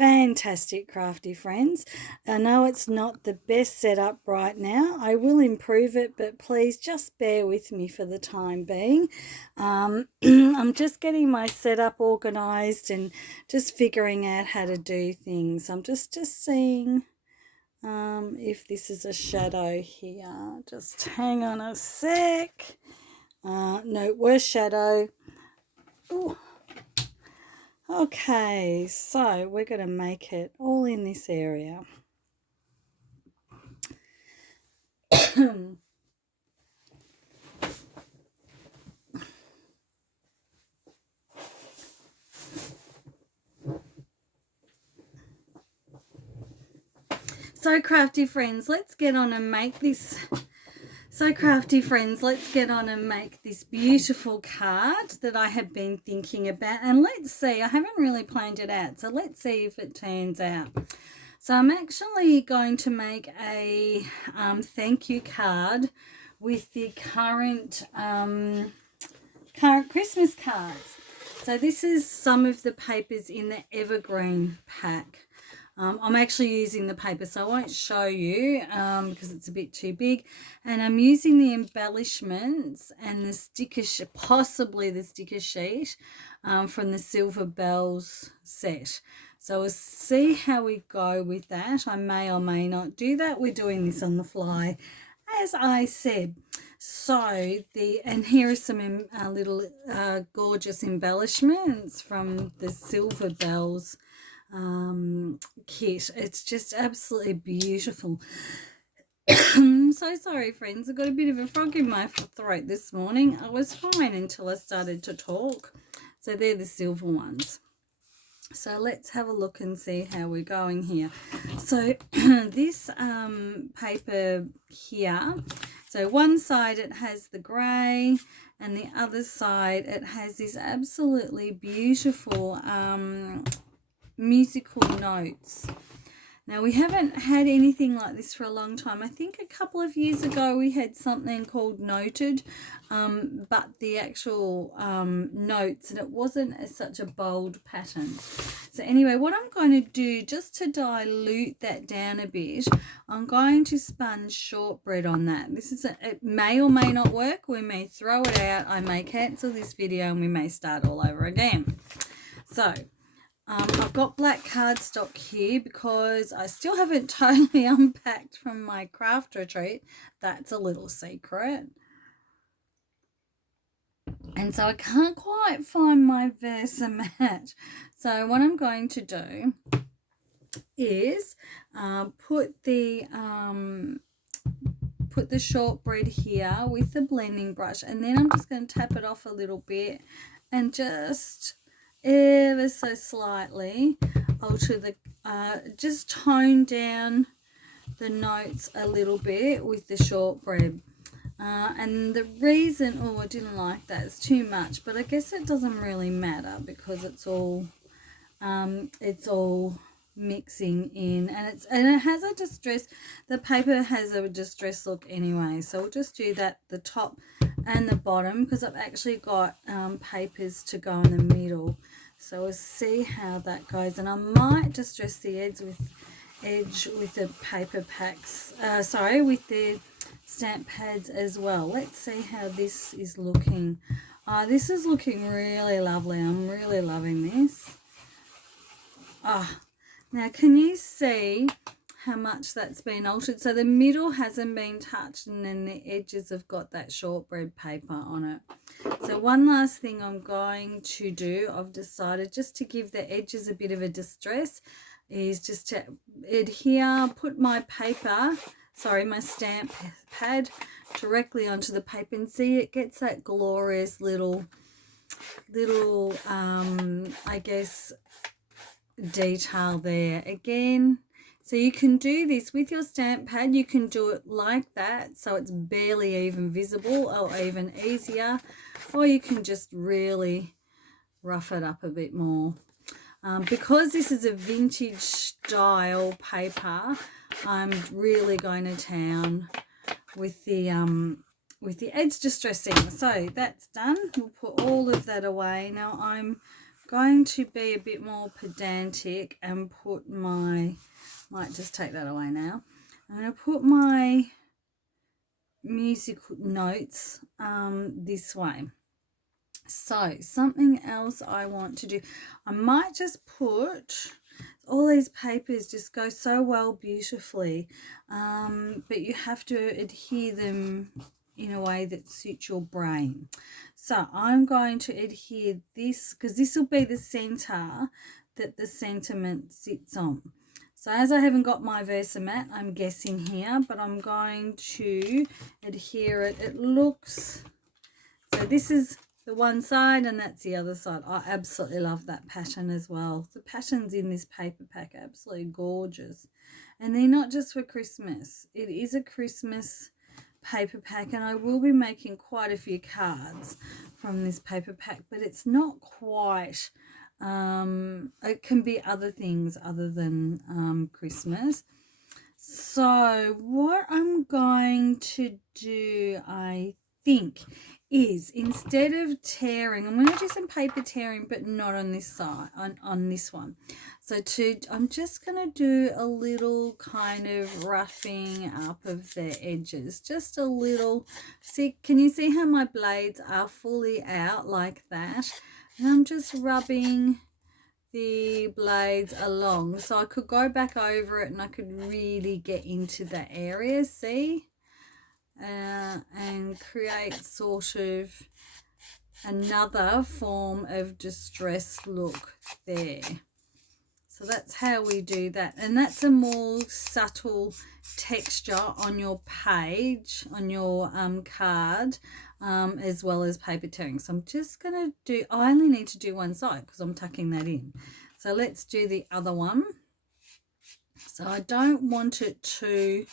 Fantastic, crafty friends. I know it's not the best setup right now. I will improve it, but please just bear with me for the time being. I'm just getting my setup organized and just figuring out how to do things. I'm just seeing if this is a shadow here. Just hang on a sec. No, worse shadow. Ooh. Okay, so we're going to make it all in this area. So crafty friends, let's get on and make this. So crafty friends, let's get on and make this beautiful card that I have been thinking about. And let's see, I haven't really planned it out, so let's see if it turns out. So I'm actually going to make a thank you card with the current Christmas cards. So this is some of the papers in the Evergreen pack. I'm actually using the paper, so I won't show you because it's a bit too big. And I'm using the embellishments and the sticker, possibly the sticker sheet from the Silver Bells set. So we'll see how we go with that. I may or may not do that. We're doing this on the fly, as I said. So and here are some little gorgeous embellishments from the Silver Bells kit. It's just absolutely beautiful. I'm so sorry, friends. I've got a bit of a frog in my throat this morning. I was fine until I started to talk. So they're the silver ones. So let's have a look and see how we're going here. So this paper here, so one side it has the grey and the other side it has this absolutely beautiful musical notes. Now we haven't had anything like this for a long time. I think a couple of years ago we had something called Noted, but the actual notes, and it wasn't such a bold pattern. So anyway, what I'm going to do, just to dilute that down a bit, I'm going to sponge shortbread on that. It may or may not work. We may throw it out. I may cancel this video and we may start all over again. So I've got black cardstock here because I still haven't totally unpacked from my craft retreat. That's a little secret. And so I can't quite find my Versamat. So what I'm going to do is put the shortbread here with the blending brush, and then I'm just going to tap it off a little bit and just ever so slightly alter the just tone down the notes a little bit with the shortbread. And the reason, I didn't like that, it's too much, but I guess it doesn't really matter because it's all mixing in, and it has a distress, the paper has a distress look anyway, so we'll just do that, the top and the bottom, because I've actually got papers to go in the middle. So we'll see how that goes, and I might distress the edge with the paper packs, with the stamp pads as well. Let's see how this is looking. This is looking really lovely. I'm really loving this. Now can you see how much that's been altered? So the middle hasn't been touched, and then the edges have got that shortbread paper on it. So one last thing I'm going to do, I've decided just to give the edges a bit of a distress, is just to adhere, put my paper, my stamp pad directly onto the paper, and see it gets that glorious little I guess detail there again. So you can do this with your stamp pad. You can do it like that, so it's barely even visible, or even easier, or you can just really rough it up a bit more. Because this is a vintage style paper, I'm really going to town with the edge distressing. So that's done. We'll put all of that away. Now I'm going to be a bit more pedantic and put my, might just take that away now. I'm going to put my music notes this way. So something else I want to do, I might just put, all these papers just go so well beautifully, but you have to adhere them in a way that suits your brain. So I'm going to adhere this, because this will be the center that the sentiment sits on. So as I haven't got my Versamat, I'm guessing here, but I'm going to adhere it. It looks, so this is the one side and that's the other side. I absolutely love that pattern as well. The patterns in this paper pack are absolutely gorgeous. And they're not just for Christmas. It is a Christmas paper pack, and I will be making quite a few cards from this paper pack, but it's not quite, it can be other things other than Christmas. So what I'm going to do, I think, is instead of tearing, I'm going to do some paper tearing, but not on this side, on this one. So I'm just going to do a little kind of roughing up of the edges, just a little. See, can you see how my blades are fully out like that? And I'm just rubbing the blades along, so I could go back over it and I could really get into that area, see, and create sort of another form of distressed look there. So that's how we do that, and that's a more subtle texture on your page, on your card, as well as paper tearing. So I'm just going to do, I only need to do one side because I'm tucking that in. So let's do the other one. So I don't want it too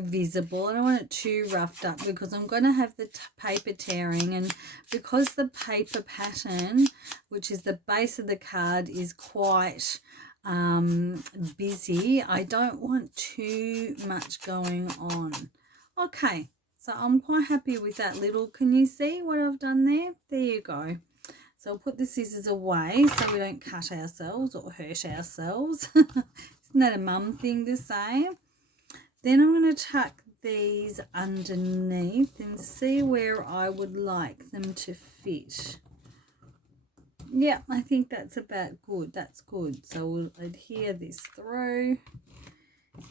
visible. I don't want it too roughed up because I'm going to have the paper tearing, and because the paper pattern, which is the base of the card, is quite busy, I don't want too much going on. Okay, so I'm quite happy with that little, can you see what I've done there? There you go. So I'll put the scissors away so we don't cut ourselves or hurt ourselves. Isn't that a mum thing to say? Then I'm going to tuck these underneath and see where I would like them to fit. Yeah, I think that's about good. That's good. So we'll adhere this through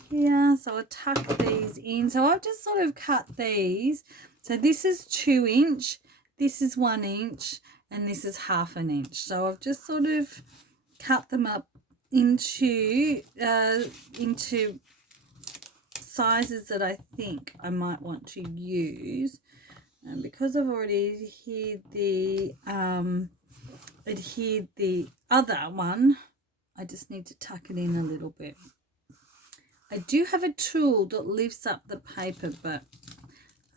here. So I'll tuck these in. So I've just sort of cut these. So this is 2 inch, this is 1 inch, and this is 1/2 inch. So I've just sort of cut them up into sizes that I think I might want to use, and because I've already adhered the other one, I just need to tuck it in a little bit. I do have a tool that lifts up the paper, but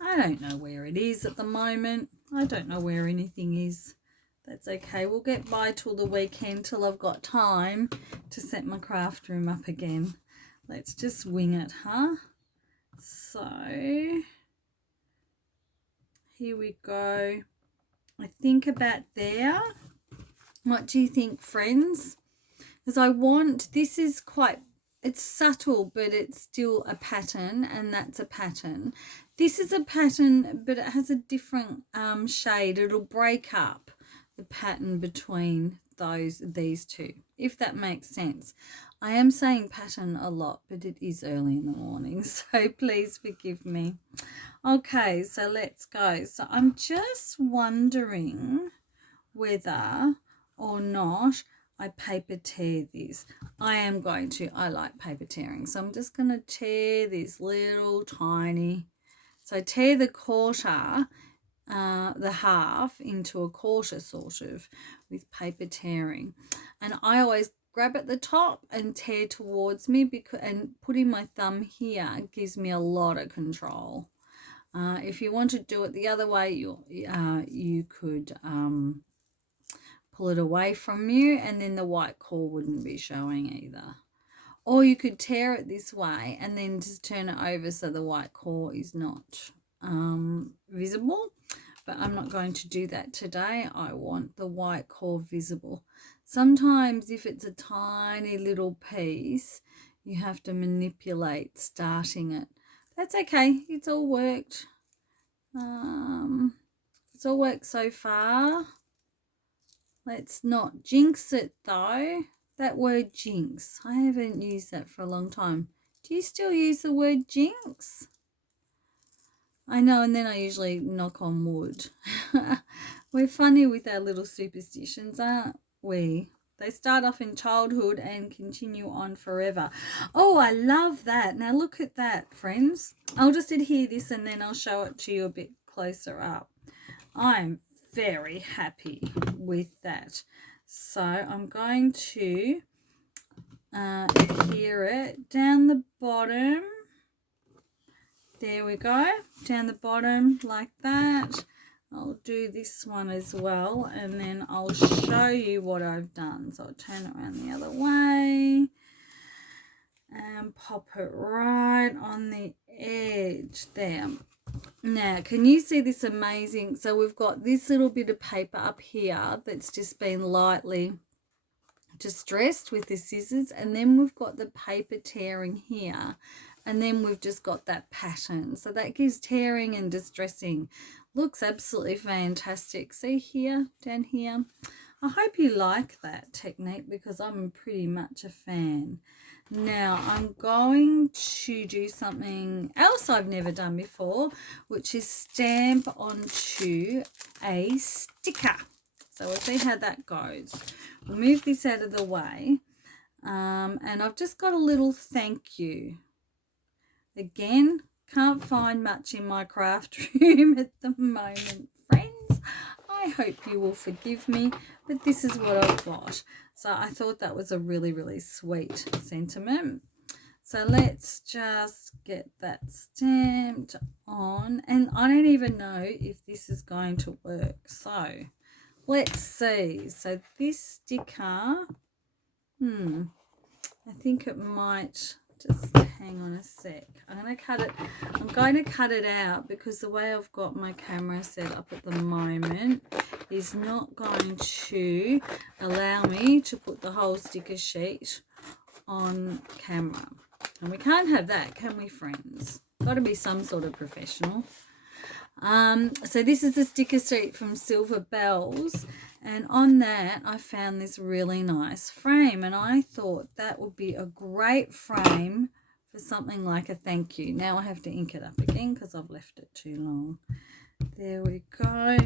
I don't know where it is at the moment. I don't know where anything is. That's okay, we'll get by till the weekend, till I've got time to set my craft room up again. Let's just wing it, huh? So here we go. I think about there. What do you think, friends? Because I want, this is quite, it's subtle, but it's still a pattern, and that's a pattern. This is a pattern, but it has a different shade. It'll break up the pattern between these two, if that makes sense. I am saying pattern a lot, but it is early in the morning, so please forgive me. Okay, so let's go. So I'm just wondering whether or not I paper tear this. I am going to. I like paper tearing, so I'm just going to tear this little tiny. So tear the quarter, the half into a quarter sort of with paper tearing, and I always grab at the top and tear towards me, because, and putting my thumb here gives me a lot of control. If you want to do it the other way, you could pull it away from you, and then the white core wouldn't be showing either. Or you could tear it this way and then just turn it over so the white core is not visible. but I'm not going to do that today. I want the white core visible. Sometimes if it's a tiny little piece, you have to manipulate starting it. That's okay. It's all worked. It's all worked so far. Let's not jinx it though. That word jinx, I haven't used that for a long time. Do you still use the word jinx? I know, and then I usually knock on wood. We're funny with our little superstitions, aren't we? They start off in childhood and continue on forever. Oh, I love that. Now look at that, friends. I'll just adhere this and then I'll show it to you a bit closer up. I'm very happy with that. So I'm going to adhere it down the bottom. There we go, down the bottom like that. I'll do this one as well, and then I'll show you what I've done. So I'll turn it around the other way and pop it right on the edge there. Now, can you see this amazing? So we've got this little bit of paper up here that's just been lightly distressed with the scissors, and then we've got the paper tearing here, and then we've just got that pattern. So that gives tearing and distressing. Looks absolutely fantastic. See here, down here. I hope you like that technique because I'm pretty much a fan. Now I'm going to do something else I've never done before, which is stamp onto a sticker. So we'll see how that goes. We'll move this out of the way. And I've just got a little thank you. Again, can't find much in my craft room at the moment, friends. I hope you will forgive me, but this is what I've got. So I thought that was a really, really sweet sentiment. So let's just get that stamped on. And I don't even know if this is going to work. So let's see. So this sticker, I think it might, just hang on a sec. I'm going to cut it out because the way I've got my camera set up at the moment is not going to allow me to put the whole sticker sheet on camera. And we can't have that, can we, friends? Got to be some sort of professional. So this is the sticker sheet from Silver Bells, and on that I found this really nice frame, and I thought that would be a great frame for something like a thank you. Now I have to ink it up again because I've left it too long. There we go.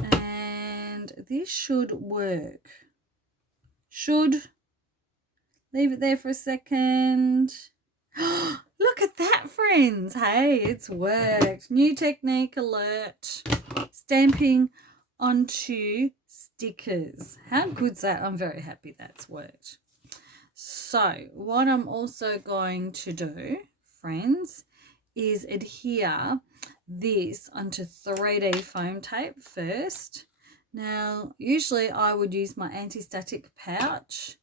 And this should work. Should. Leave it there for a second. Look at that, friends. Hey, it's worked. New technique alert. Stamping onto stickers. How good's that? I'm very happy that's worked. So what I'm also going to do, friends, is adhere this onto 3D foam tape first. Now, usually I would use my anti-static pouch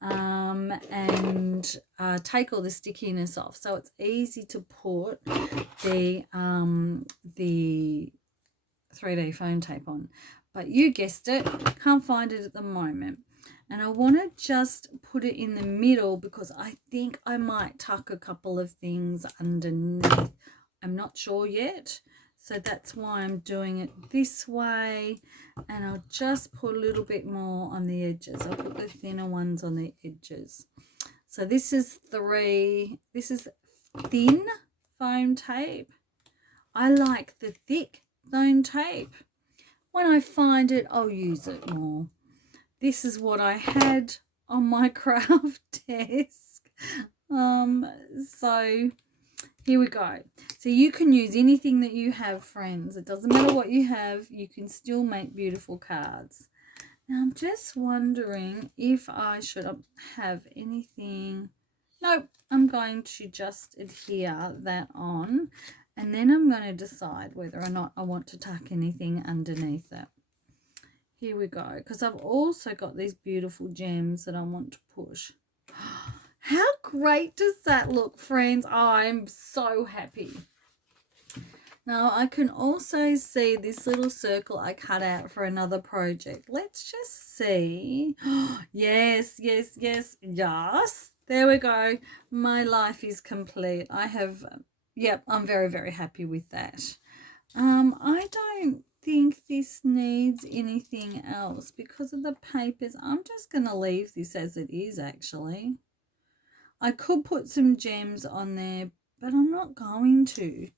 and take all the stickiness off, so it's easy to put the 3D foam tape on. But you guessed it, can't find it at the moment. And I want to just put it in the middle because I think I might tuck a couple of things underneath. I'm not sure yet. So that's why I'm doing it this way. And I'll just put a little bit more on the edges. I'll put the thinner ones on the edges. So this is thin foam tape. I like the thick foam tape. When I find it, I'll use it more. This is what I had on my craft desk. So here we go. So you can use anything that you have, friends. It doesn't matter what you have. You can still make beautiful cards. Now I'm just wondering if I should have anything. Nope, I'm going to just adhere that on. And then I'm going to decide whether or not I want to tuck anything underneath it. Here we go. Because I've also got these beautiful gems that I want to push. How great does that look, friends? Oh, I'm so happy. Now I can also see this little circle I cut out for another project. Let's just see. Yes, yes, yes, yes. There we go. My life is complete. I have, yep, I'm very, very happy with that. I don't think this needs anything else because of the papers. I'm just going to leave this as it is, actually. I could put some gems on there, but I'm not going to.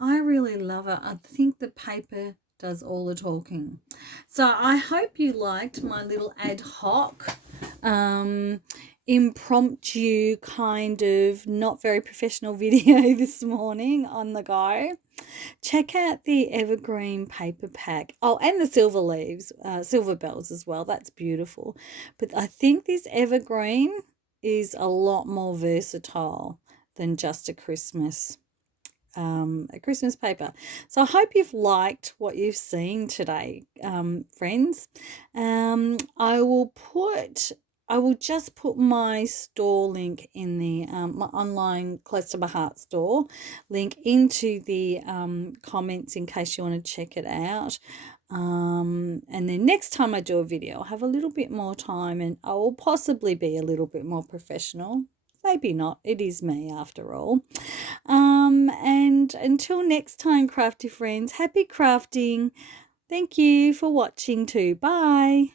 I really love it. I think the paper does all the talking. So I hope you liked my little ad hoc, impromptu kind of not very professional video this morning on the go. Check out the evergreen paper pack. Oh, and the silver leaves, silver bells as well. That's beautiful. But I think this evergreen is a lot more versatile than just a Christmas paper. So I hope you've liked what you've seen today, friends. I will just put my store link in the my online Close to My Heart store link into the comments in case you want to check it out. And then next time I do a video, I'll have a little bit more time and I will possibly be a little bit more professional. Maybe not. It is me after all. And until next time, crafty friends, happy crafting. Thank you for watching too. Bye.